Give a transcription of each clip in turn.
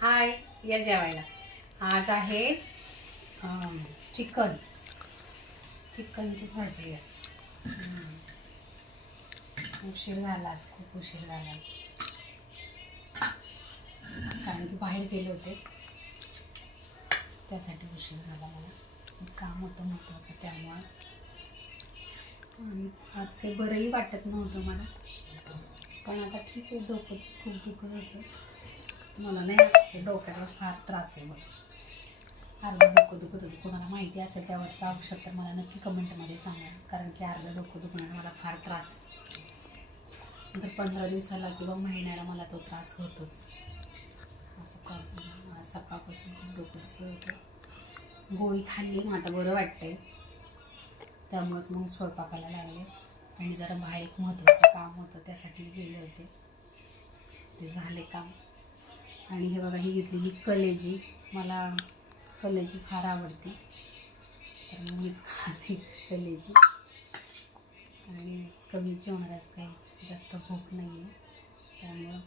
हाय, या जेवायला. आज आहे चिकनचीच भाजी आहे आज. उशीर झाला आज, खूप उशीर झाला आज, कारण की बाहेर गेले होते त्यासाठी उशीर झाला. मला एक काम होतं महत्त्वाचं, त्यामुळं आज काही बरंही वाटत नव्हतं मला. पण आता ठीक आहे, डोकं खूप दुखत होतं मला. नाही, डोक्याचा फार त्रास आहे मला. अर्धं डोकं दुखत होतं. कोणाला माहिती असेल त्यावरचं औषध तर मला नक्की कमेंटमध्ये सांगा, कारण की अर्धं डोकं दुखण्याचा मला फार त्रास आहे. नंतर 15 दिवसाला किंवा महिन्याला मला तो त्रास होतोच. असा प्रॉब्लेम. आज सकाळपासून खूप डोकं दुखत होतं. गोळी खाल्ली, मग आता बरं वाटतंय. त्यामुळंच मग स्वयंपाकाला लागले आणि जरा बाहेर एक महत्त्वाचं काम होतं त्यासाठी गेले होते. ते झाले काम. आणि हे बघा, ही घेतलेली कलेजी. मला कलेजी फार आवडते, तर मग मीच खाते कलेजी. आणि कमी जेवणारच काही जास्त भूक नाही आहे, त्यामुळं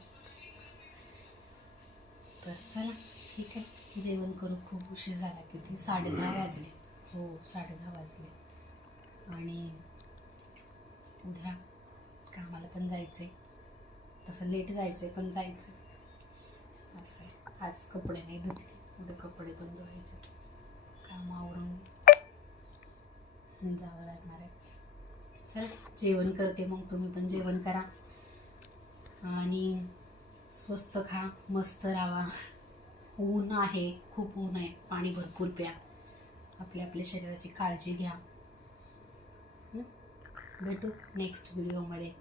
तर चला ठीक आहे, जेवण करू. खूप उशीर झाला, किती 10:30 वाजले. हो, 10:30 वाजले. आणि उद्या कामाला पण जायचं आहे. तसं लेट जायचं आहे, पण जायचं आहे असं आहे. आज कपडे नाही धुतले, उद्या कपडे पण धुवायचे. कामावरून जावं लागणार आहे. चल, जेवण करते, मग तुम्ही पण जेवण करा आणि स्वस्त खा, मस्त राहा. ऊन आहे, खूप ऊन आहे. पाणी भरपूर प्या. आपल्या शरीराची काळजी घ्या. भेटू नेक्स्ट व्हिडिओमध्ये.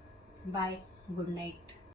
Bye, good night.